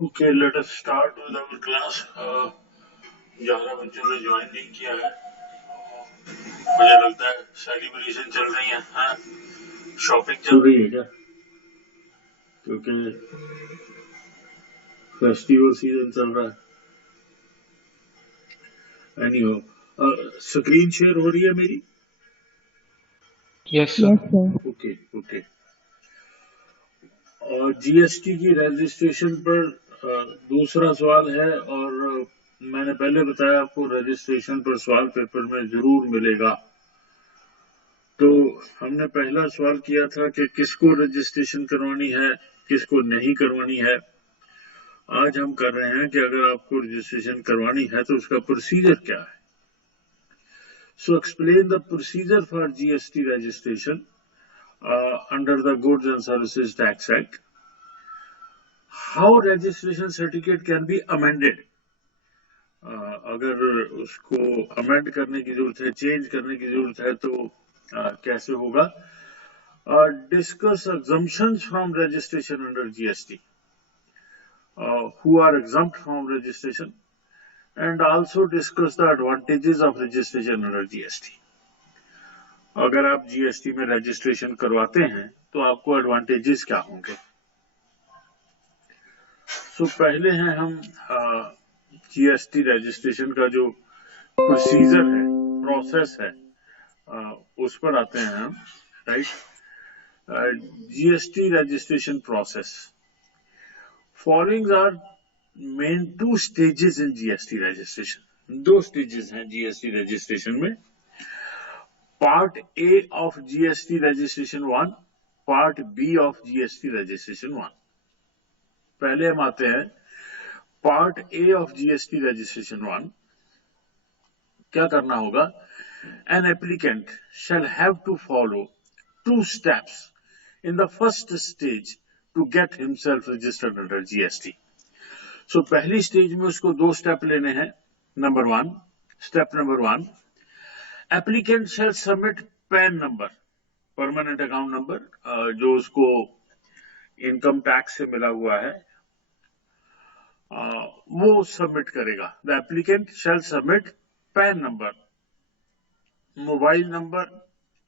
Okay, let us start with our class. 11 बच्चों ने join नहीं किया है। मुझे लगता है सेलिब्रेशन चल रही है, हाँ? शॉपिंग चल रही है क्या? क्योंकि फेस्टिवल सीजन चल रहा है। एनीहो, स्क्रीन शेयर हो रही है मेरी? Yes sir. Okay okay. और जीएसटी की रजिस्ट्रेशन पर दूसरा सवाल है, और मैंने पहले बताया आपको रजिस्ट्रेशन पर सवाल पेपर में जरूर मिलेगा। तो हमने पहला सवाल किया था कि किसको रजिस्ट्रेशन करवानी है, किसको नहीं करवानी है। आज हम कर रहे हैं कि अगर आपको रजिस्ट्रेशन करवानी है तो उसका प्रोसीजर क्या है। So explain the procedure for GST registration under the goods and services tax act. How registration certificate can be amended. अगर उसको अमेंड करने की जरूरत है, चेंज करने की जरूरत है, तो कैसे होगा। Discuss exemptions from registration under GST, who are exempt from registration, and also discuss the advantages of registration under GST. अगर आप जीएसटी में रजिस्ट्रेशन करवाते हैं तो आपको एडवांटेजेस क्या होंगे। तो पहले हैं हम जीएसटी रजिस्ट्रेशन का जो प्रोसीजर है, प्रोसेस है, उस पर आते हैं हम, right. GST registration process. Following are main two stages in GST registration. दो स्टेजेस हैं जीएसटी रजिस्ट्रेशन में। Part A of GST registration 1, part B of GST registration 1। पहले हम आते हैं part A of GST registration 1। क्या करना होगा। An applicant shall have to follow 2 steps in the first stage to get himself registered under GST. So पहली stage में उसको 2 स्टेप लेने हैं। Number 1, step number 1, applicant shall submit PAN number, permanent account number, जो उसको income tax से मिला हुआ है, वो सबमिट करेगा। The applicant shall submit PAN number, mobile number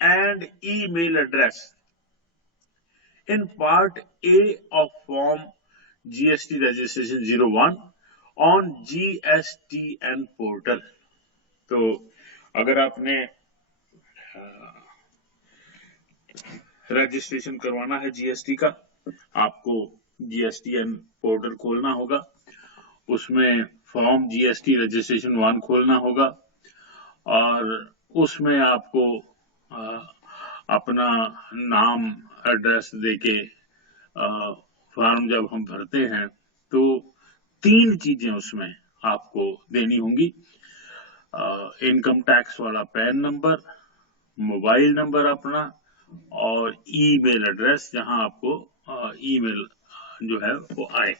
and email address in part A of form GST registration 01 on GSTN portal. तो अगर आपने रजिस्ट्रेशन करवाना है जीएसटी का, आपको जीएसटीएन पोर्टल खोलना होगा, उसमें फॉर्म जीएसटी रजिस्ट्रेशन 1 खोलना होगा, और उसमें आपको अपना नाम एड्रेस देके फॉर्म जब हम भरते हैं तो 3 चीजें उसमें आपको देनी होंगी। इनकम टैक्स वाला पैन नंबर, मोबाइल नंबर अपना, और ईमेल एड्रेस जहां आपको ईमेल जो है वो आए।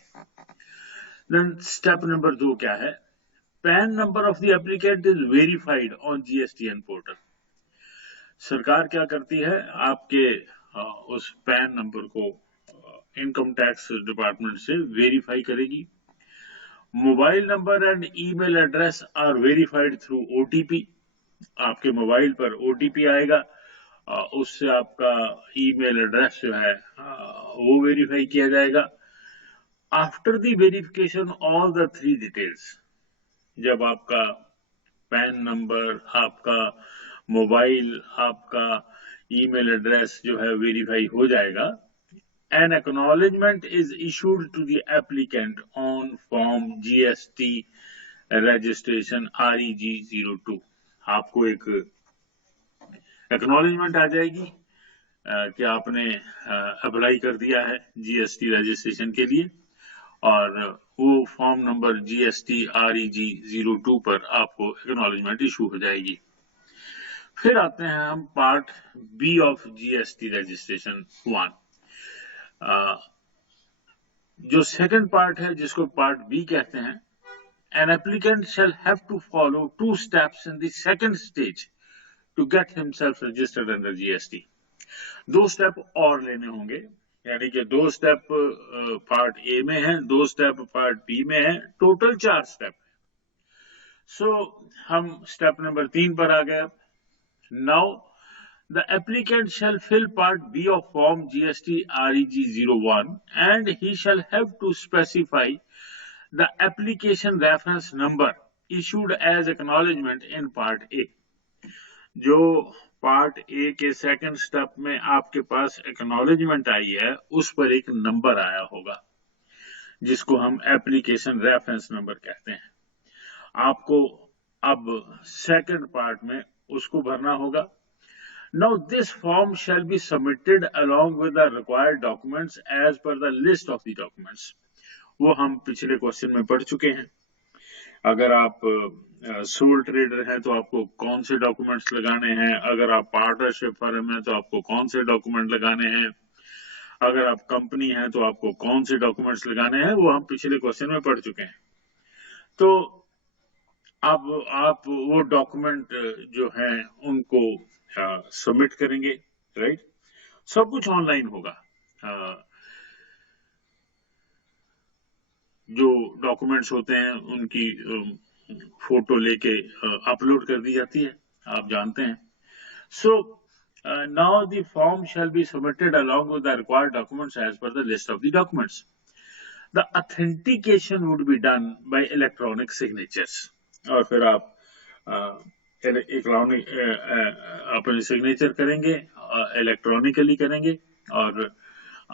देन स्टेप नंबर 2 क्या है। PAN number of the applicant is verified on GSTN portal. सरकार क्या करती है, आपके उस पैन नंबर को इनकम टैक्स डिपार्टमेंट से वेरीफाई करेगी। Mobile number and email address are verified through OTP. आपके मोबाइल पर ओटीपी आएगा, उससे आपका ईमेल एड्रेस जो है वो वेरीफाई किया जाएगा। After the verification all the 3 details, जब आपका पैन नंबर, आपका मोबाइल, आपका ईमेल एड्रेस जो है वेरीफाई हो जाएगा, an acknowledgement is issued to the applicant on form GST registration REG 02। आपको एक एक्नॉलेजमेंट आ जाएगी कि आपने अप्लाई कर दिया है जीएसटी रजिस्ट्रेशन के लिए, और वो फॉर्म नंबर GST REG 02 पर आपको एक्नॉलेजमेंट इशू हो जाएगी। फिर आते हैं हम part B of GST registration 1। जो सेकंड पार्ट है, जिसको पार्ट बी कहते हैं, an applicant shall have to follow 2 steps in the second stage to get himself registered under GST. 2 step और लेने होंगे। यानी कि 2 स्टेप पार्ट ए में है, 2 स्टेप पार्ट बी में है, टोटल 4 स्टेप। सो हम स्टेप नंबर 3 पर आ गए। Now the applicant shall fill part B of form GST REG 01 and he shall have to specify the application reference number issued as acknowledgement in part A। जो part A के second step में आपके पास acknowledgement आई है उस पर एक number आया होगा जिसको हम एप्लीकेशन रेफरेंस नंबर कहते हैं। आपको अब सेकंड पार्ट में उसको भरना होगा। Now this form shall be submitted along with the required documents as per the list of the documents। वो हम पिछले क्वेश्चन में पढ़ चुके हैं। अगर आप सोल ट्रेडर हैं तो आपको कौन से डॉक्यूमेंट्स लगाने हैं, अगर आप पार्टनरशिप फर्म हैं तो आपको कौन से डॉक्यूमेंट लगाने हैं, अगर आप कंपनी हैं तो आपको कौन से डॉक्यूमेंट्स लगाने हैं, वो हम पिछले क्वेश्चन में पढ़ चुके हैं। तो अब आप वो डॉक्यूमेंट जो हैं उनको सबमिट करेंगे, राइट। सब कुछ ऑनलाइन होगा। जो डॉक्यूमेंट्स होते हैं उनकी फोटो लेके अपलोड कर दी जाती है, आप जानते हैं। So now the form shall be submitted along with the required documents as per the list of the documents. The authentication would be done by electronic signatures. और फिर आप इलेक्ट्रॉनिक अपने सिग्नेचर करेंगे, इलेक्ट्रॉनिकली करेंगे और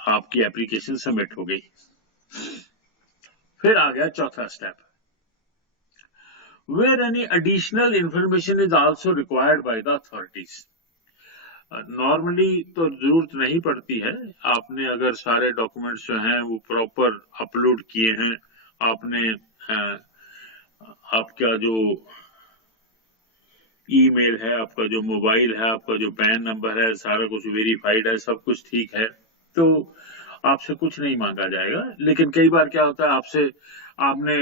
आपकी एप्लीकेशन सबमिट हो गई। फिर आ गया चौथा step, where any additional information is also required by the authorities. Normally तो जरूरत नहीं पड़ती है, आपने अगर सारे डॉक्यूमेंट्स जो हैं वो प्रॉपर अपलोड किए हैं, आपने आपका जो ईमेल है, आपका जो मोबाइल है, आपका जो पैन नंबर है, सारा कुछ वेरीफाइड है, सब कुछ ठीक है, तो आपसे कुछ नहीं मांगा जाएगा। लेकिन कई बार क्या होता है, आपने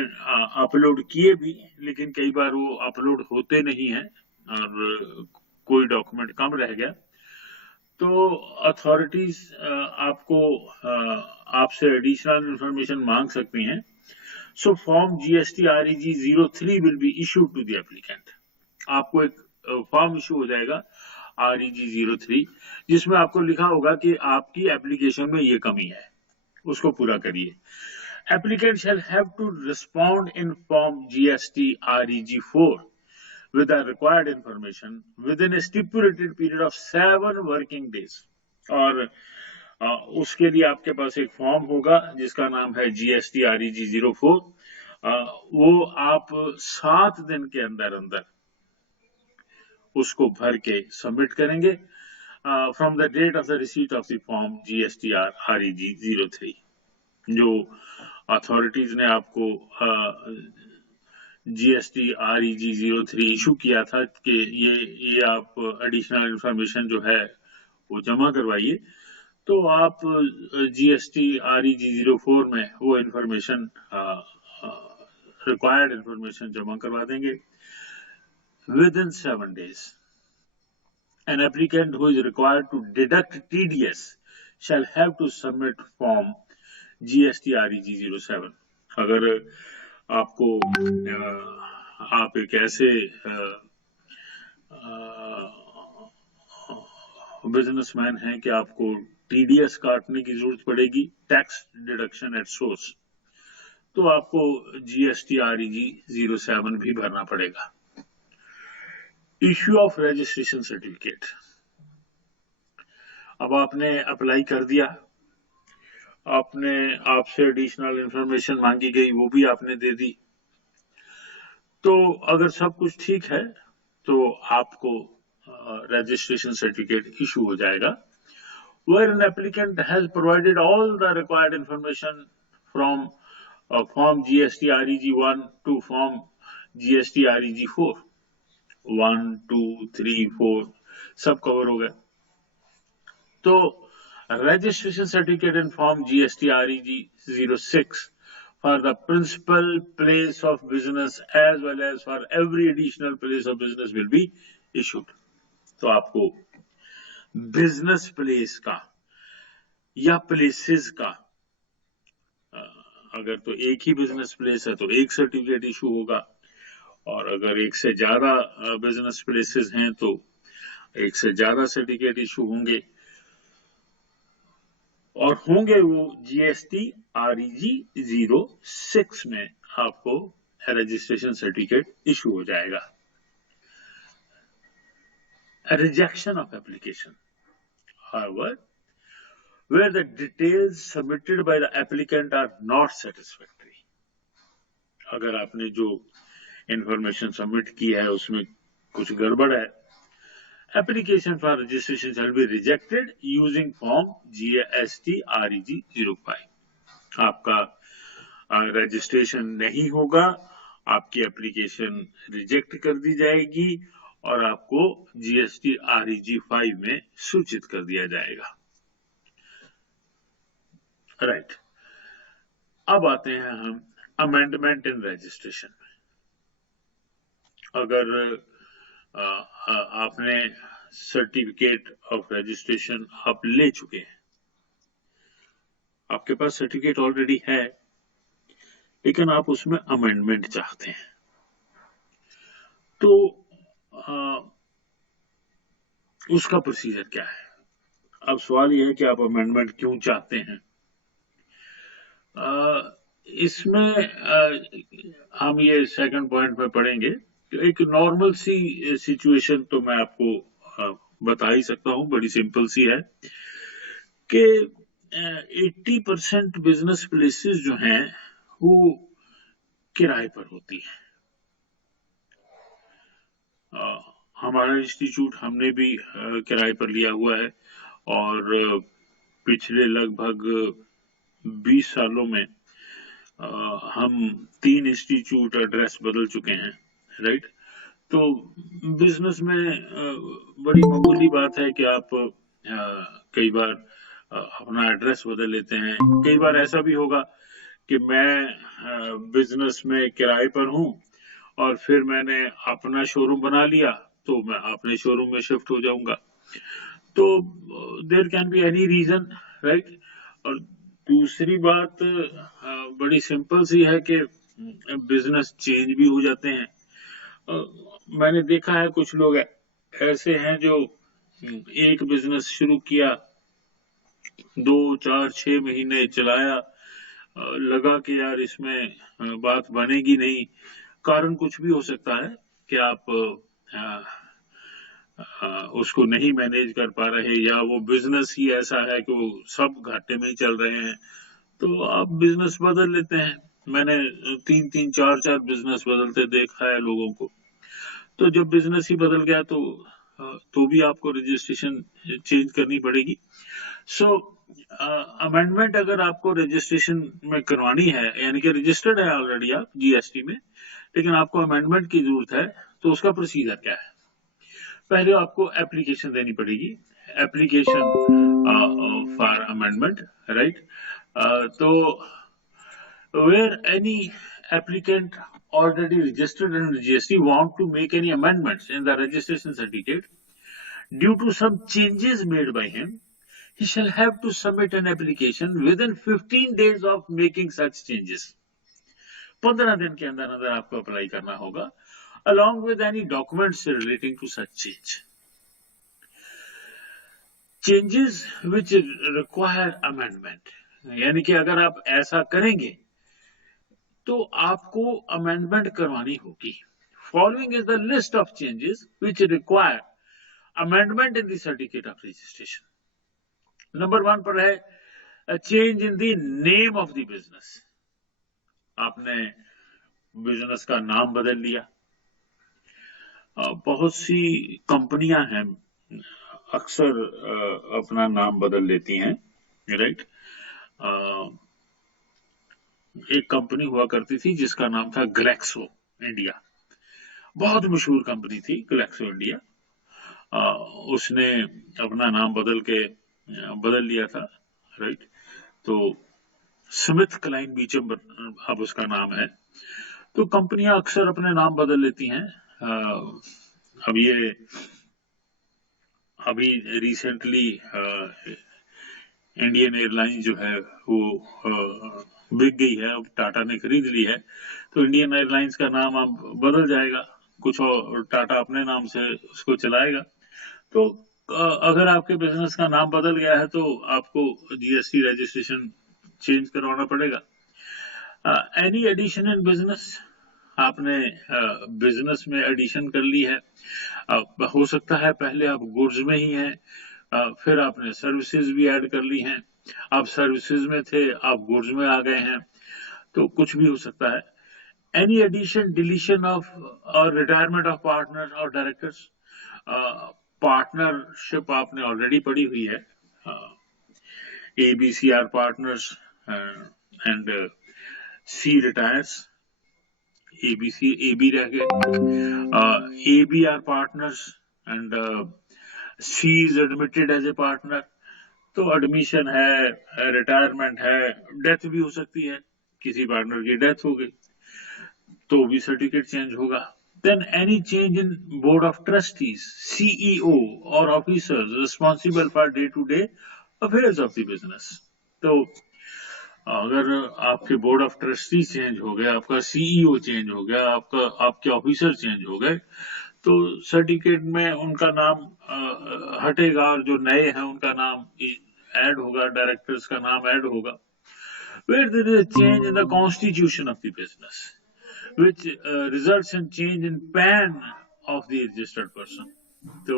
अपलोड किए भी लेकिन कई बार वो अपलोड होते नहीं हैं और कोई डॉक्यूमेंट कम रह गया, तो अथॉरिटीज आपको आपसे एडिशनल इंफॉर्मेशन मांग सकती हैं। So form GST REG 03 will be issued to the applicant. आपको एक फॉर्म इशू हो जाएगा REG 03 जिसमें आपको लिखा होगा कि आपकी एप्लीकेशन में ये कमी है, उसको पूरा करिए। Applicant shall have to respond in form GST REG 4 with the required information within a stipulated period of 7 working days। और उसके लिए आपके पास एक फॉर्म होगा जिसका नाम है GST REG 04। वो आप 7 दिन के अंदर उसको भर के सबमिट करेंगे from the date of the receipt of the form GST REG 03। जो अथॉरिटीज ने आपको GST REG 03 इशू किया था कि ये आप एडिशनल इंफॉर्मेशन जो है वो जमा करवाइए, तो आप GST REG 04 में वो इंफॉर्मेशन रिक्वायर्ड इंफॉर्मेशन जमा करवा देंगे within 7 days। An applicant who is required to deduct TDS shall have to submit form GST REG 07। अगर आपको आप एक ऐसे बिजनेसमैन हैं कि आपको TDS काटने की जरूरत पड़ेगी, टैक्स डिडक्शन एट सोर्स, तो आपको GST REG 07 भी भरना पड़ेगा। इश्यू ऑफ रजिस्ट्रेशन सर्टिफिकेट, अब आपने अप्लाई कर दिया, आपसे एडिशनल इंफॉर्मेशन मांगी गई, वो भी आपने दे दी, तो अगर सब कुछ ठीक है तो आपको रजिस्ट्रेशन सर्टिफिकेट इशू हो जाएगा। Where an applicant has provided all the required information from form GST REG 1 to form GST REG 4, 1, 2, 3, 4 सब कवर हो गए, तो registration certificate in form GST REG 06 for the principal place of business as well as for every additional place of business will be issued। तो आपको business place का या places का, अगर तो एक ही बिजनेस प्लेस है तो एक सर्टिफिकेट इशू होगा, और अगर एक से ज्यादा बिजनेस प्लेसेस हैं तो एक से ज्यादा सर्टिफिकेट इशू होंगे, और होंगे वो GST REG 06 में आपको रजिस्ट्रेशन सर्टिफिकेट इशू हो जाएगा। Rejection of application, however, where the details submitted by the applicant are not satisfactory, अगर आपने जो इंफॉर्मेशन सबमिट की है उसमें कुछ गड़बड़ है, application for registration shall be rejected using form GST REG 05, आपका रजिस्ट्रेशन नहीं होगा, आपकी एप्लीकेशन रिजेक्ट कर दी जाएगी और आपको GST REG 5 में सूचित कर दिया जाएगा। राइट, अब आते हैं हम अमेंडमेंट इन रजिस्ट्रेशन में। अगर आपने सर्टिफिकेट ऑफ रजिस्ट्रेशन आप ले चुके हैं, आपके पास सर्टिफिकेट ऑलरेडी है, लेकिन आप उसमें अमेंडमेंट चाहते हैं, तो उसका प्रोसीजर क्या है? अब सवाल यह है कि आप अमेंडमेंट क्यों चाहते हैं। इसमें हम ये सेकंड पॉइंट में पढ़ेंगे। एक नॉर्मल सी सिचुएशन तो मैं आपको बता ही सकता हूं, बड़ी सिंपल सी है कि 80% बिजनेस प्लेसेस जो हैं वो किराए पर होती है। हमारा इंस्टीट्यूट हमने भी किराए पर लिया हुआ है, और पिछले लगभग 20 सालों में हम 3 इंस्टीट्यूट एड्रेस बदल चुके हैं। राइट, तो बिजनेस में बड़ी मामूली बात है कि आप कई बार अपना एड्रेस बदल लेते हैं। कई बार ऐसा भी होगा कि मैं बिजनेस में किराए पर हूं और फिर मैंने अपना शोरूम बना लिया, तो मैं अपने शोरूम में शिफ्ट हो जाऊंगा। तो there can be any reason, right. और दूसरी बात बड़ी सिंपल सी है कि बिजनेस चेंज भी हो जाते हैं। मैंने देखा है कुछ लोग ऐसे हैं जो एक बिजनेस शुरू किया, 2, 4, 6 महीने चलाया, लगा कि यार इसमें बात बनेगी नहीं, कारण कुछ भी हो सकता है कि आप उसको नहीं मैनेज कर पा रहे, या वो बिजनेस ही ऐसा है कि वो सब घाटे में ही चल रहे हैं, तो आप बिजनेस बदल लेते हैं। मैंने 3-3, 4-4 बिजनेस बदलते देखा है लोगों को। तो जब बिजनेस ही बदल गया तो भी आपको रजिस्ट्रेशन चेंज करनी पड़ेगी। सो अमेंडमेंट अगर आपको रजिस्ट्रेशन में करवानी है, यानी कि रजिस्टर्ड है ऑलरेडी आप GST में, लेकिन आपको अमेंडमेंट की जरूरत है, तो उसका प्रोसीजर क्या है? पहले आपको एप्लीकेशन देनी पड़ेगी, एप्लीकेशन फॉर अमेंडमेंट, राइट। तो where any applicant already registered under GST want to make any amendments in the registration certificate due to some changes made by him, he shall have to submit an application within 15 days of making such changes. 15 दिन के अंदर अंदर आपको apply करना होगा, along with any documents relating to such change. Changes which require amendment, यानी कि अगर आप ऐसा करेंगे तो आपको अमेंडमेंट करवानी होगी। Following is the list of changes which require amendment in the certificate of registration. Number 1 पर है change in the name of the business. आपने बिजनेस का नाम बदल लिया। बहुत सी कंपनियां हैं अक्सर अपना नाम बदल लेती हैं, राइट। एक कंपनी हुआ करती थी जिसका नाम था ग्लैक्सो इंडिया, बहुत मशहूर कंपनी थी ग्लैक्सो इंडिया। उसने अपना नाम बदल लिया था, राइट। तो स्मिथ क्लाइन बीचम अब उसका नाम है। तो कंपनियां अक्सर अपने नाम बदल लेती हैं। अभी रिसेंटली इंडियन एयरलाइन जो है वो बिक गई है, अब टाटा ने खरीद ली है, तो इंडियन एयरलाइंस का नाम अब बदल जाएगा, कुछ और टाटा अपने नाम से उसको चलाएगा। तो अगर आपके बिजनेस का नाम बदल गया है तो आपको जीएसटी रजिस्ट्रेशन चेंज करवाना पड़ेगा। एनी एडिशन इन बिजनेस, आपने बिजनेस में एडिशन कर ली है, हो सकता है पहले आप गुड्स में ही हैं, फिर आपने सर्विसेज भी ऐड कर ली हैं, आप सर्विसेज में थे आप गुड्स में आ गए हैं, तो कुछ भी हो सकता है। एनी एडिशन डिलीशन ऑफ और रिटायरमेंट ऑफ पार्टनर और डायरेक्टर्स, पार्टनरशिप आपने ऑलरेडी पड़ी हुई है, ABC are partners and C retires, AB रह गए, AB are partners and C is admitted as a partner। तो एडमिशन है, रिटायरमेंट है, डेथ भी हो सकती है, किसी पार्टनर की डेथ हो गई तो भी सर्टिफिकेट चेंज होगा। Then any change in board of trustees, CEO or officers responsible for day-to-day affairs of the business। तो अगर आपके बोर्ड ऑफ ट्रस्टी चेंज हो गया, आपका सीईओ चेंज हो गया, आपके ऑफिसर चेंज हो गए, तो सर्टिफिकेट में उनका नाम हटेगा और जो नए हैं उनका नाम ऐड होगा, डायरेक्टर्स का नाम ऐड होगा। Where there is a change in the constitution of the business which results in change in PAN of the registered person। तो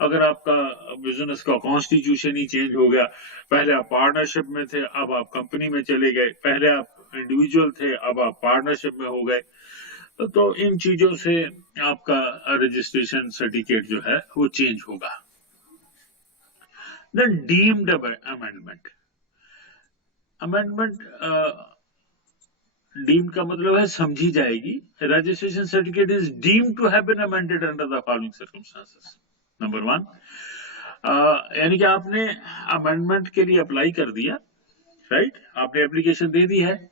अगर आपका बिजनेस का कॉन्स्टिट्यूशन ही चेंज हो गया, पहले आप पार्टनरशिप में थे अब आप कंपनी में चले गए, पहले आप इंडिविजुअल थे अब आप पार्टनरशिप में हो गए, तो इन चीजों से आपका रजिस्ट्रेशन सर्टिफिकेट जो है वो चेंज होगा। Then deemed amendment, amendment deemed का मतलब है समझी जाएगी। Registration certificate is deemed to have been amended under the following circumstances. Number 1, यानी कि आपने अमेंडमेंट के लिए अप्लाई कर दिया, राइट, आपने एप्लीकेशन दे दी है।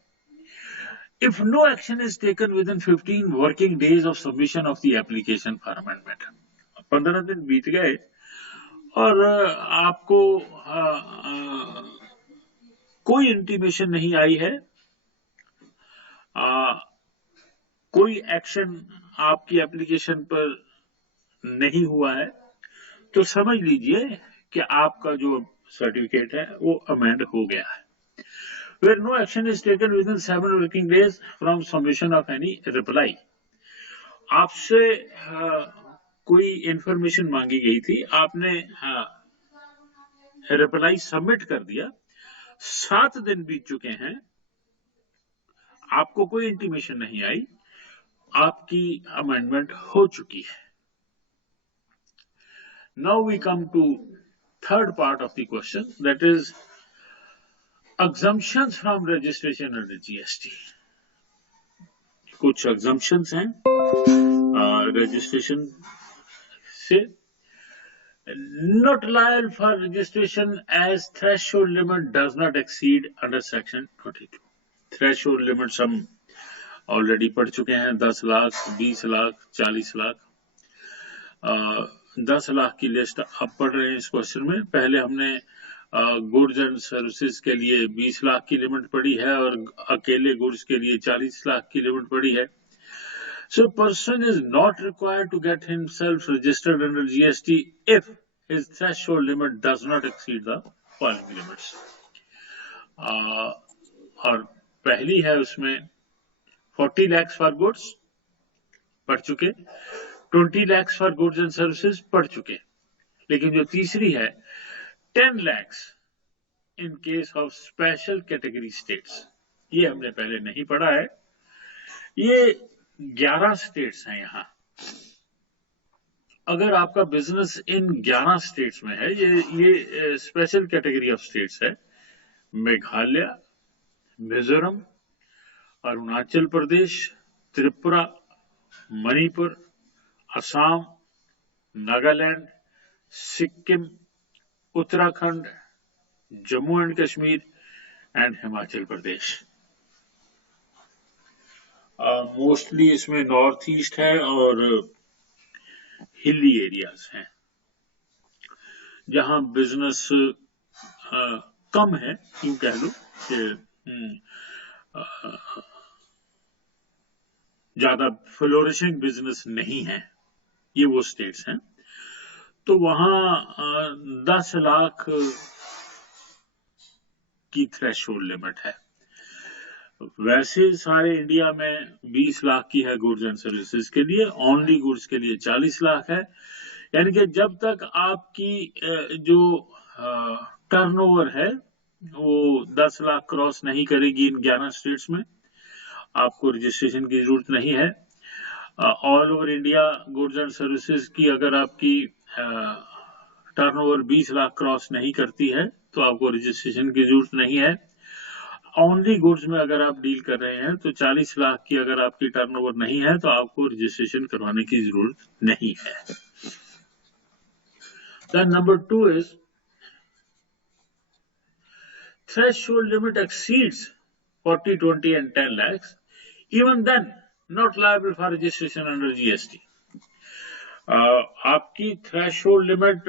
If no action is taken within 15 working days of submission of the application for amendment, 15 दिन बीत गए और आपको कोई इंटीमेशन नहीं आई है, कोई एक्शन आपकी एप्लीकेशन पर नहीं हुआ है, तो समझ लीजिए कि आपका जो सर्टिफिकेट है वो अमेंड हो गया है। Where no action is taken within 7 working days from submission of any reply, आपसे कोई इंफॉर्मेशन मांगी गई थी, आपने रिप्लाई सबमिट कर दिया, 7 दिन बीत चुके हैं, आपको कोई इंटीमेशन नहीं आई, आपकी अमेंडमेंट हो चुकी है। Now we come to third part of the question, that is exemptions from registration under GST। कुछ exemptions हैं रजिस्ट्रेशन से। Not liable for registration as threshold limit does not exceed under section 22। Threshold limits हम already पढ़ चुके हैं, 10 लाख, 20 लाख, 40 लाख। 10 लाख की list अब पढ़ रहे हैं इस क्वेश्चन में। पहले हमने गुड्स एंड सर्विसेज के लिए 20 लाख की लिमिट पढ़ी है और अकेले गुड्स के लिए 40 लाख की लिमिट पढ़ी है। So person is not required to get himself registered under GST if his threshold limit does not exceed the following limits। और पहली है उसमें 40 lakhs for goods पढ़ चुके, 20 lakhs for goods and services पढ़ चुके, लेकिन जो तीसरी है 10 lakhs in case of special category states, ये हमने पहले नहीं पढ़ा है। ये 11 स्टेट्स हैं यहाँ। अगर आपका बिजनेस इन 11 स्टेट्स में है, ये स्पेशल कैटेगरी ऑफ स्टेट्स है, Meghalaya, Mizoram, Arunachal Pradesh, Tripura, Manipur, Assam, Nagaland, Sikkim, Uttarakhand, Jammu and Kashmir and Himachal Pradesh. Mostly इसमें नॉर्थ ईस्ट है और हिली एरियाज हैं जहां बिजनेस कम है, यूं कह लो कि ज्यादा फ्लोरिशिंग बिजनेस नहीं है, ये वो स्टेट्स हैं। तो वहां 10 लाख की थ्रेशोल्ड लिमिट है। वैसे सारे इंडिया में 20 लाख की है गुड्स एंड सर्विसेज के लिए, ओनली गुड्स के लिए 40 लाख है। यानी कि जब तक आपकी जो टर्नओवर है वो 10 लाख क्रॉस नहीं करेगी इन 11 स्टेट्स में, आपको रजिस्ट्रेशन की जरूरत नहीं है। All over India goods and services की अगर आपकी टर्नओवर 20 लाख क्रॉस नहीं करती है तो आपको रजिस्ट्रेशन की जरूरत नहीं है। ओनली गुड्स में अगर आप डील कर रहे हैं तो 40 लाख की अगर आपकी टर्नओवर नहीं है तो आपको रजिस्ट्रेशन करवाने की जरूरत नहीं है। Then number 2 is threshold limit exceeds 40, 20 and 10 lakhs, even then not liable for registration under GST. आपकी थ्रेशोल्ड लिमिट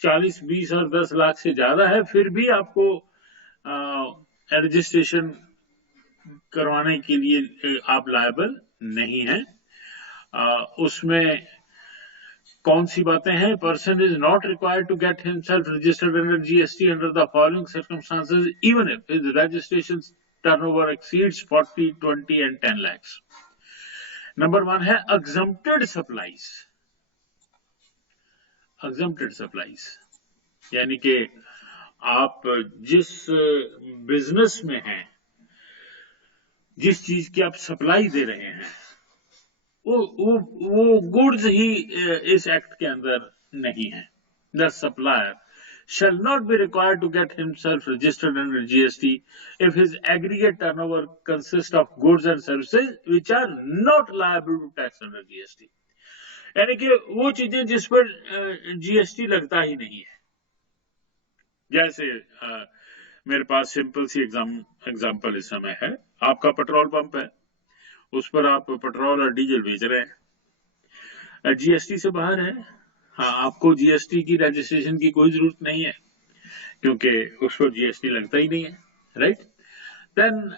40, 20 और 10 लाख से ज्यादा है, फिर भी आपको रजिस्ट्रेशन करवाने के लिए आप लायबल नहीं है। उसमें कौन सी बातें हैं? Person is not required to get himself registered under GST under the following circumstances even if his registration turnover exceeds 40, 20 and 10 lakhs. Number 1 है एग्जम्प्टेड सप्लाईज। एग्जम्प्टेड सप्लाईज यानी कि आप जिस बिजनेस में हैं, जिस चीज की आप सप्लाई दे रहे हैं, वो गुड्स ही इस एक्ट के अंदर नहीं है। The supplier shall not be required to get himself registered under GST if his aggregate turnover consists of goods and services which are not liable to tax under GST. यानी कि वो चीजें जिस पर जीएसटी लगता ही नहीं है। जैसे मेरे पास सिंपल सी एग्जांपल इस समय है, आपका पेट्रोल पंप है, उस पर आप पेट्रोल और डीजल बेच रहे हैं, जीएसटी से बाहर है। हाँ, आपको जीएसटी की रजिस्ट्रेशन की कोई जरूरत नहीं है क्योंकि उस पर जीएसटी लगता ही नहीं है, राइट। देन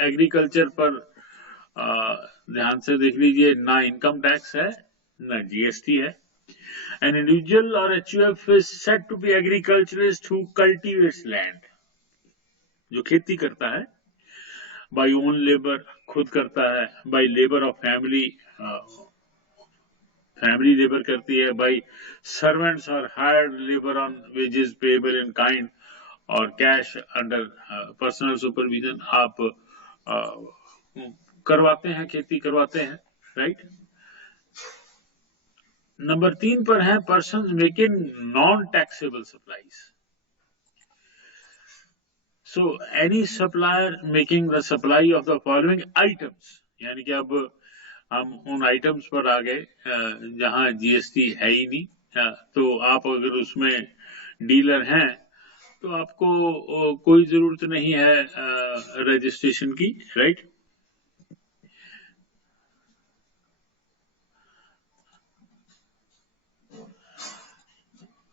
एग्रीकल्चर पर ध्यान से देख लीजिए, ना इनकम टैक्स है ना जीएसटी है। An individual or HUF is said to be agriculturalist who cultivates land, जो खेती करता है, by own labor, खुद करता है, by labor of family, family labour करती है, by servants or hired labor on wages payable in kind और कैश अंडर पर्सनल सुपरविजन आप करवाते हैं, खेती करवाते हैं, राइट। नंबर 3 पर है persons making non taxable supplies. So any supplier making the supply of the following items, यानी कि अब हम उन आइटम्स पर आ गए जहां जीएसटी है ही नहीं, तो आप अगर उसमें डीलर हैं तो आपको कोई जरूरत नहीं है रजिस्ट्रेशन की, राइट।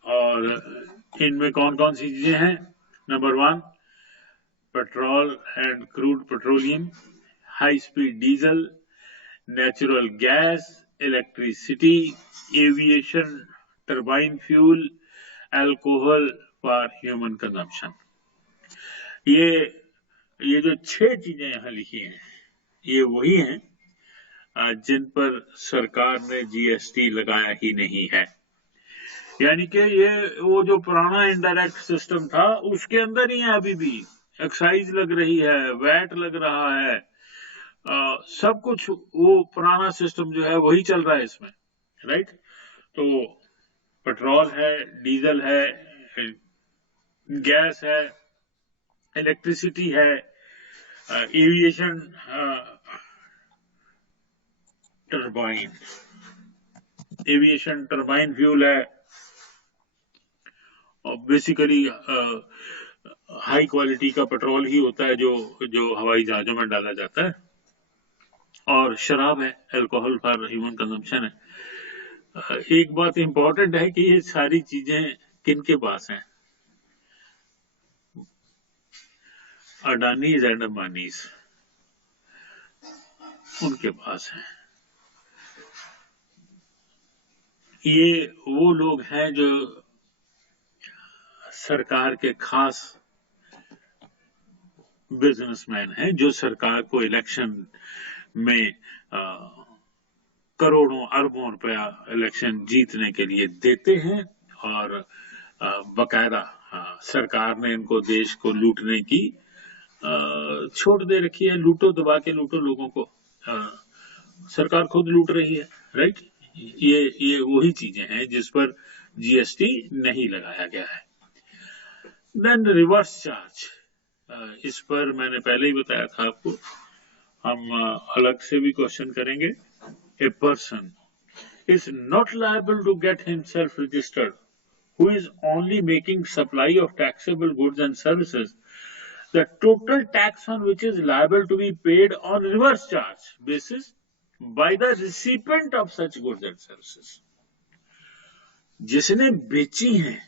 और इनमें कौन कौन सी चीजें हैं? Number 1 petrol and crude petroleum, high speed diesel, natural gas, electricity, aviation, turbine fuel, alcohol for human consumption. ये जो 6 चीजें यहां लिखी हैं ये वही हैं जिन पर सरकार ने जीएसटी लगाया ही नहीं है। यानी कि ये वो जो पुराना इनडायरेक्ट सिस्टम था उसके अंदर ही है, अभी भी एक्साइज लग रही है, वैट लग रहा है, सब कुछ वो पुराना सिस्टम जो है वही चल रहा है इसमें, राइट। तो पेट्रोल है, डीजल है, गैस है, इलेक्ट्रिसिटी है, एविएशन टर्बाइन फ्यूल है, और बेसिकली हाई क्वालिटी का पेट्रोल ही होता है जो हवाई जहाजों में डाला जाता है, और शराब है, अल्कोहल फॉर ह्यूमन कंजम्पशन है। एक बात इंपॉर्टेंट है कि ये सारी चीजें किनके पास हैं? अडानीज एंड अंबानीज, उनके पास हैं। ये वो लोग हैं जो सरकार के खास बिजनेसमैन हैं, जो सरकार को इलेक्शन में करोड़ों अरबों रुपया इलेक्शन जीतने के लिए देते हैं और बकायदा सरकार ने इनको देश को लूटने की छोड़ दे रखी है। लूटो, दबा के लूटो लोगों को। सरकार खुद लूट रही है, राइट। ये वही चीजें हैं जिस पर जीएसटी नहीं लगाया गया है। देन रिवर्स चार्ज, इस पर मैंने पहले ही बताया था आपको, हम अलग से भी क्वेश्चन करेंगे। A person is not liable to get himself registered who is only making supply of taxable goods and services, the total tax on which is liable to be paid on reverse charge basis by the recipient of such goods and services. जिसने बेची है,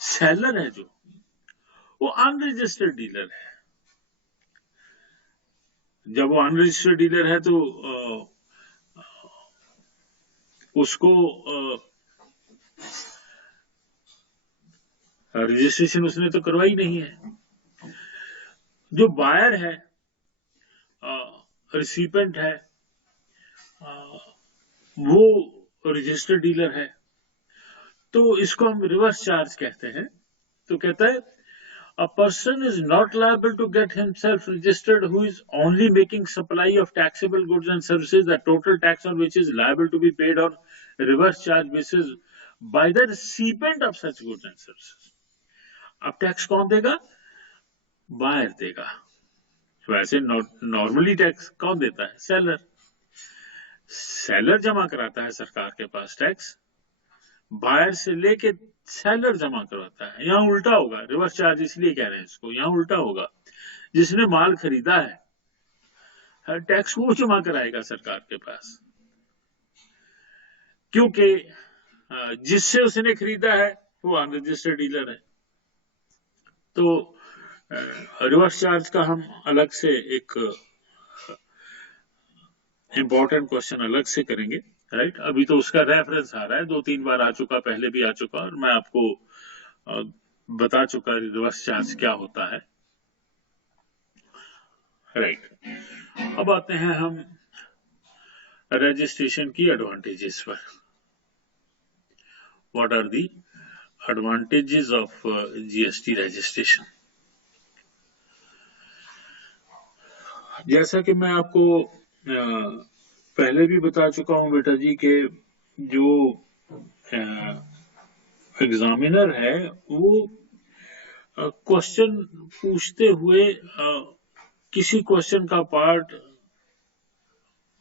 seller है जो, वो unregistered dealer है। जब वो unregistered dealer है तो उसको रजिस्ट्रेशन उसने तो करवाई नहीं है। जो बायर है, रिसिपेंट है, वो रजिस्टर्ड डीलर है, तो इसको हम रिवर्स चार्ज कहते हैं। तो कहता है a person is not liable to get himself registered who is only making supply of taxable goods and services, the total tax on which is liable to be paid on reverse charge basis by the recipient of such goods and services. अब tax कौन देगा? Buyer देगा। वैसे normally tax कौन देता है? Seller. Seller जमा कराता है सरकार के पास टैक्स, बायर से लेके सेलर जमा करवाता है। यहां उल्टा होगा, रिवर्स चार्ज इसलिए कह रहे हैं इसको, यहां उल्टा होगा। जिसने माल खरीदा है टैक्स वो जमा कराएगा सरकार के पास, क्योंकि जिससे उसने खरीदा है वो अनरजिस्टर्ड डीलर है। तो रिवर्स चार्ज का हम अलग से एक इंपॉर्टेंट क्वेश्चन अलग से करेंगे, राइट। अभी तो उसका रेफरेंस आ रहा है, 2-3 बार आ चुका, पहले भी आ चुका, और मैं आपको बता चुका रिवर्स चार्ज क्या होता है, राइट। अब आते हैं हम रजिस्ट्रेशन की एडवांटेजेस पर। What are the advantages of GST registration? जैसा कि मैं आपको पहले भी बता चुका हूं बेटा जी के जो एग्जामिनर है वो क्वेश्चन पूछते हुए किसी क्वेश्चन का पार्ट,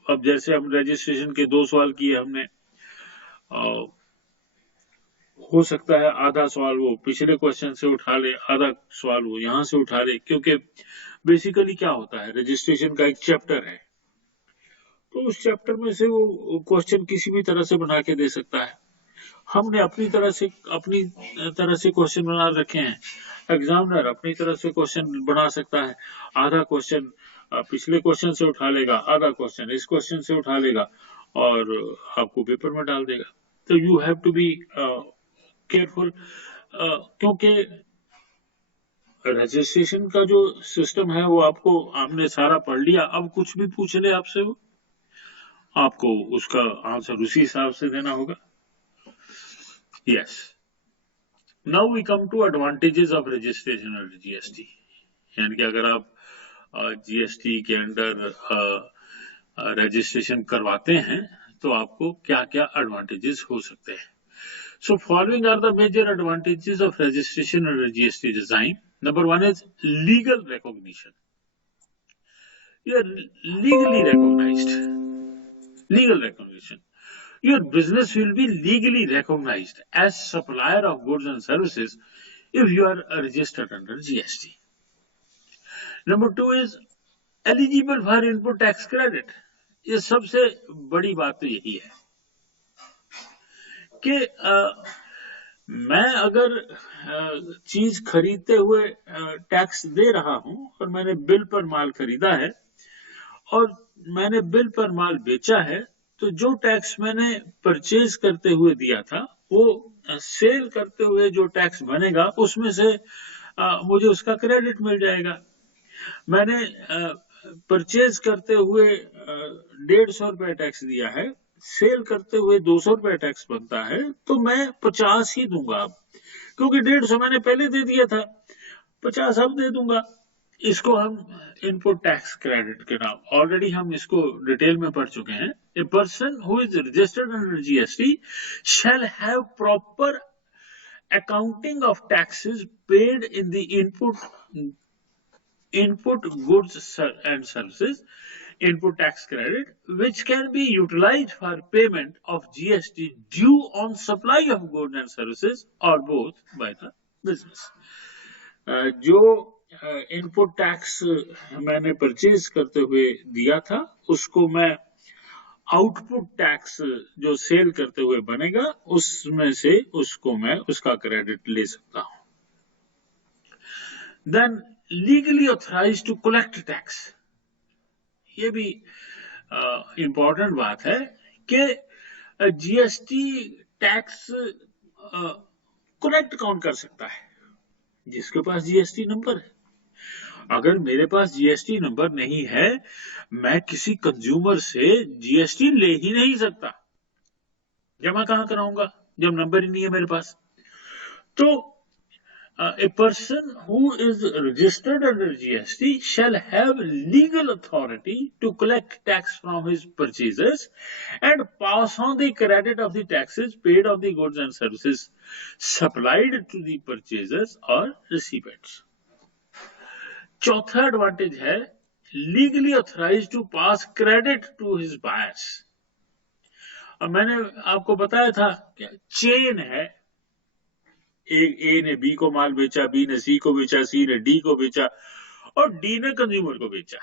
अब जैसे हम रजिस्ट्रेशन के 2 सवाल किए हमने, हो सकता है आधा सवाल वो पिछले क्वेश्चन से उठा ले, आधा सवाल वो यहां से उठा ले, क्योंकि बेसिकली क्या होता है, रजिस्ट्रेशन का एक चैप्टर है, तो उस चैप्टर में से वो क्वेश्चन किसी भी तरह से बना के दे सकता है। हमने अपनी तरह से क्वेश्चन बना रखे हैं, एग्जामिनर अपनी तरह से क्वेश्चन बना सकता है। आधा क्वेश्चन पिछले क्वेश्चन से उठा लेगा, आधा क्वेश्चन इस क्वेश्चन से उठा लेगा और आपको पेपर में डाल देगा। तो you have to be careful, क्योंकि रजिस्ट्रेशन का जो सिस्टम है वो आपने सारा पढ़ लिया, अब कुछ भी पूछ ले आपसे, वो आपको उसका आंसर उसी हिसाब से देना होगा। Yes, now we come to advantages of registration और जीएसटी, यानी कि अगर आप जीएसटी के अंडर रजिस्ट्रेशन करवाते हैं तो आपको क्या क्या एडवांटेजेस हो सकते हैं। So following are the major advantages of registration under GST design. Number 1 is legal recognition. You are legally recognized. Legal recognition. Your business will be legally recognized as supplier of goods and services if you are registered under GST. Number 2 is eligible for input tax credit. ये सबसे बड़ी बात तो यही है कि मैं अगर चीज खरीदते हुए टैक्स दे रहा हूं और मैंने बिल पर माल खरीदा है और मैंने बिल पर माल बेचा है, तो जो टैक्स मैंने परचेज करते हुए दिया था वो सेल करते हुए जो टैक्स बनेगा उसमें से मुझे उसका क्रेडिट मिल जाएगा। मैंने परचेज करते हुए 150 रुपए टैक्स दिया है, सेल करते हुए 200 रुपए टैक्स बनता है, तो मैं 50 ही दूंगा अब, क्योंकि 150 मैंने पहले दे दिया था, 50 अब दे दूंगा। इसको हम इनपुट टैक्स क्रेडिट के नाम, ऑलरेडी हम इसको डिटेल में पढ़ चुके हैं। A person who is registered under GST shall have proper accounting of taxes paid in the input goods and services input tax credit, which can be utilized for payment of GST due on supply of goods and services or both by the business. जो input tax मैंने purchase करते हुए दिया था उसको मैं output tax जो cell करते हुए बनेगा उसमें से उसको मैं उसका क्रेडिट ले सकता हूं। Then legally authorised to collect tax, ये भी इंपॉर्टेंट बात है कि जीएसटी टैक्स कलेक्ट कौन कर सकता है? जिसके पास जीएसटी नंबर है। अगर मेरे पास जीएसटी नंबर नहीं है, मैं किसी कंज्यूमर से जीएसटी ले ही नहीं सकता। जमा कहां कराऊंगा जब नंबर ही नहीं है मेरे पास? तो a person who is registered under GST shall have legal authority to collect tax from his purchasers and pass on the credit of the taxes paid on the goods and services supplied to the purchasers or recipients. चौथा advantage है legally authorised to pass credit to his buyers. अब मैंने आपको बताया था कि chain है, ए ने बी को माल बेचा, बी ने सी को बेचा, सी ने डी को बेचा और डी ने कंज्यूमर को बेचा।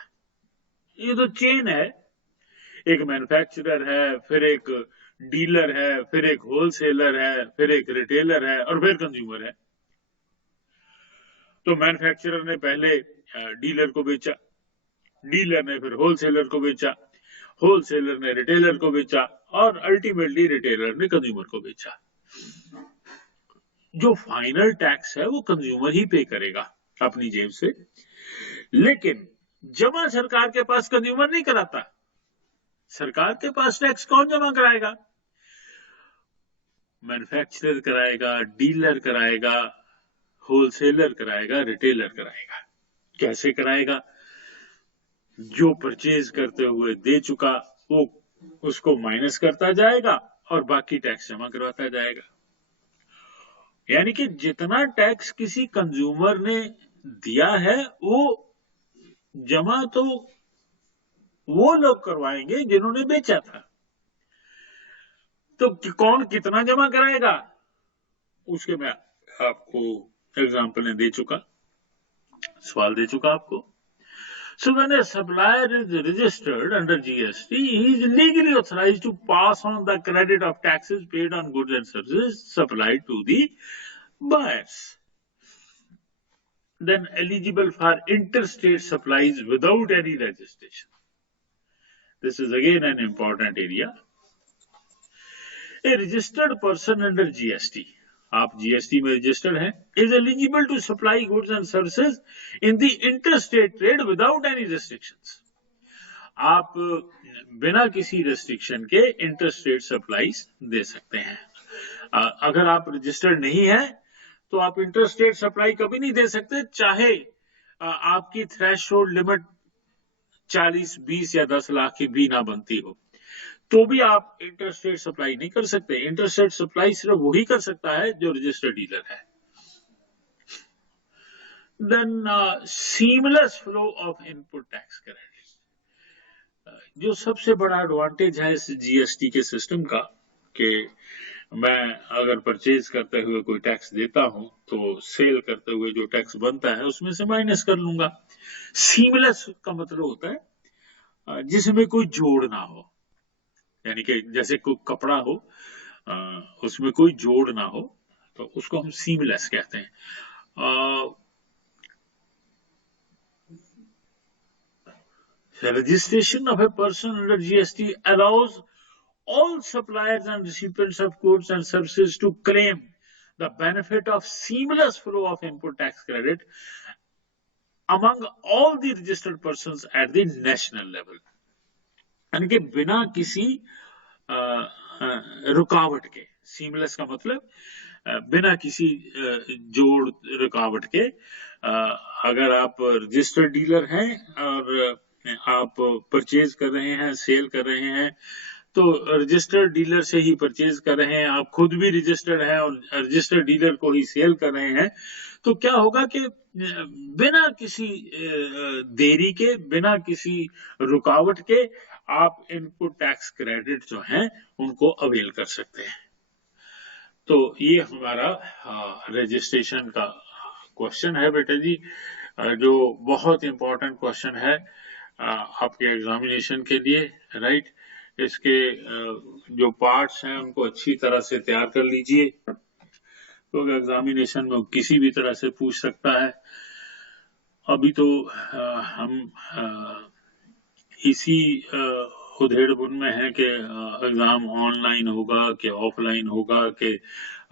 ये तो चेन है। एक मैन्युफैक्चरर है, फिर एक डीलर है, फिर एक होलसेलर है, फिर एक रिटेलर है और फिर कंज्यूमर है। तो मैन्युफैक्चरर ने पहले डीलर को बेचा, डीलर ने फिर होलसेलर को बेचा, होलसेलर ने रिटेलर को बेचा और अल्टीमेटली रिटेलर ने कंज्यूमर को बेचा। जो फाइनल टैक्स है वो कंज्यूमर ही पे करेगा अपनी जेब से, लेकिन जमा सरकार के पास कंज्यूमर नहीं कराता। सरकार के पास टैक्स कौन जमा कराएगा? मैन्युफैक्चरर कराएगा, डीलर कराएगा, होलसेलर कराएगा, रिटेलर कराएगा। कैसे कराएगा? जो परचेज करते हुए दे चुका वो उसको माइनस करता जाएगा और बाकी टैक्स जमा करवाता जाएगा। यानी कि जितना टैक्स किसी कंज्यूमर ने दिया है वो जमा तो वो लोग करवाएंगे जिन्होंने बेचा था। तो कौन कितना जमा कराएगा उसके मैं आपको एग्जांपल दे चुका, सवाल दे चुका आपको। So when a supplier is registered under GST, he is legally authorized to pass on the credit of taxes paid on goods and services supplied to the buyers. Then eligible for interstate supplies without any registration. This is again an important area. A registered person under GST, आप GST में registered हैं, is eligible to supply goods and services in the interstate trade without any restrictions. आप बिना किसी restriction के interstate supplies दे सकते हैं। अगर आप रजिस्टर्ड नहीं है तो आप इंटरस्टेट सप्लाई कभी नहीं दे सकते, चाहे आपकी थ्रेशोल्ड लिमिट 40, 20 या 10 लाख की भी ना बनती हो, तो भी आप इंटरस्टेट सप्लाई नहीं कर सकते। इंटरस्टेट सप्लाई सिर्फ वही कर सकता है जो रजिस्टर्ड डीलर है। Then seamless flow of input tax credit, जो सबसे बड़ा एडवांटेज है इस जीएसटी के सिस्टम का कि मैं अगर परचेज करते हुए कोई टैक्स देता हूं तो सेल करते हुए जो टैक्स बनता है उसमें से माइनस कर लूंगा। सीमलेस का मतलब होता है जिसमें कोई जोड़ ना हो, यानी कि जैसे कोई कपड़ा हो, उसमें कोई जोड़ ना हो, तो उसको हम सीमलेस कहते हैं। Registration of a person under GST allows all suppliers and recipients of goods and services to claim the benefit of seamless flow of input tax credit among all the registered persons at the national level. यानी कि बिना किसी रुकावट के, seamless का मतलब बिना किसी जोड़ रुकावट के, अगर आप रजिस्टर्ड डीलर हैं और आप परचेज कर रहे हैं, सेल कर रहे हैं, तो रजिस्टर्ड डीलर से ही परचेज कर रहे हैं, आप खुद भी रजिस्टर्ड हैं और रजिस्टर्ड डीलर को ही सेल कर रहे हैं, तो क्या होगा कि बिना किसी देरी के, बिना किसी रुकावट के आप इनपुट टैक्स क्रेडिट जो हैं उनको अवेल कर सकते हैं। तो ये हमारा रजिस्ट्रेशन का क्वेश्चन है बेटा जी, जो बहुत इंपॉर्टेंट क्वेश्चन है आपके एग्जामिनेशन के लिए, राइट। इसके जो पार्ट्स हैं उनको अच्छी तरह से तैयार कर लीजिए, तो एग्जामिनेशन में किसी भी तरह से पूछ सकता है। अभी तो हम इसी उधेड़बुन में है कि एग्जाम ऑनलाइन होगा कि ऑफलाइन होगा, कि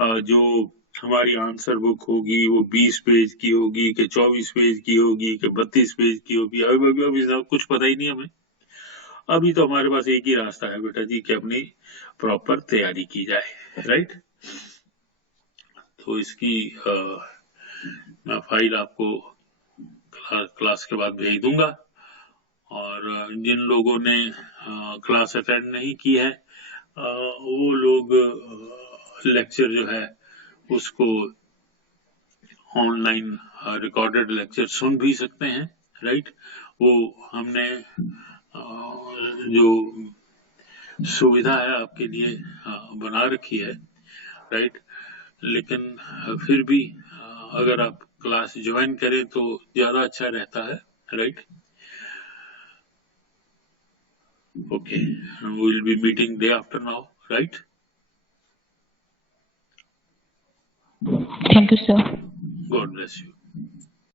जो हमारी आंसर बुक होगी वो 20 पेज की होगी कि 24 पेज की होगी कि 32 पेज की होगी, अभी कुछ पता ही नहीं हमें। अभी तो हमारे पास एक ही रास्ता है बेटा जी कि अपनी प्रॉपर तैयारी की जाए, राइट। तो इसकी मैं फाइल आपको क्लास के बाद भेज दूंगा, और जिन लोगों ने क्लास अटेंड नहीं की है वो लोग लेक्चर जो है उसको ऑनलाइन रिकॉर्डेड लेक्चर सुन भी सकते हैं, राइट। वो हमने जो सुविधा है आपके लिए बना रखी है, राइट। लेकिन फिर भी अगर आप क्लास ज्वाइन करें तो ज्यादा अच्छा रहता है, right. Okay, we will be meeting day after now, right? Thank you, sir. God bless you.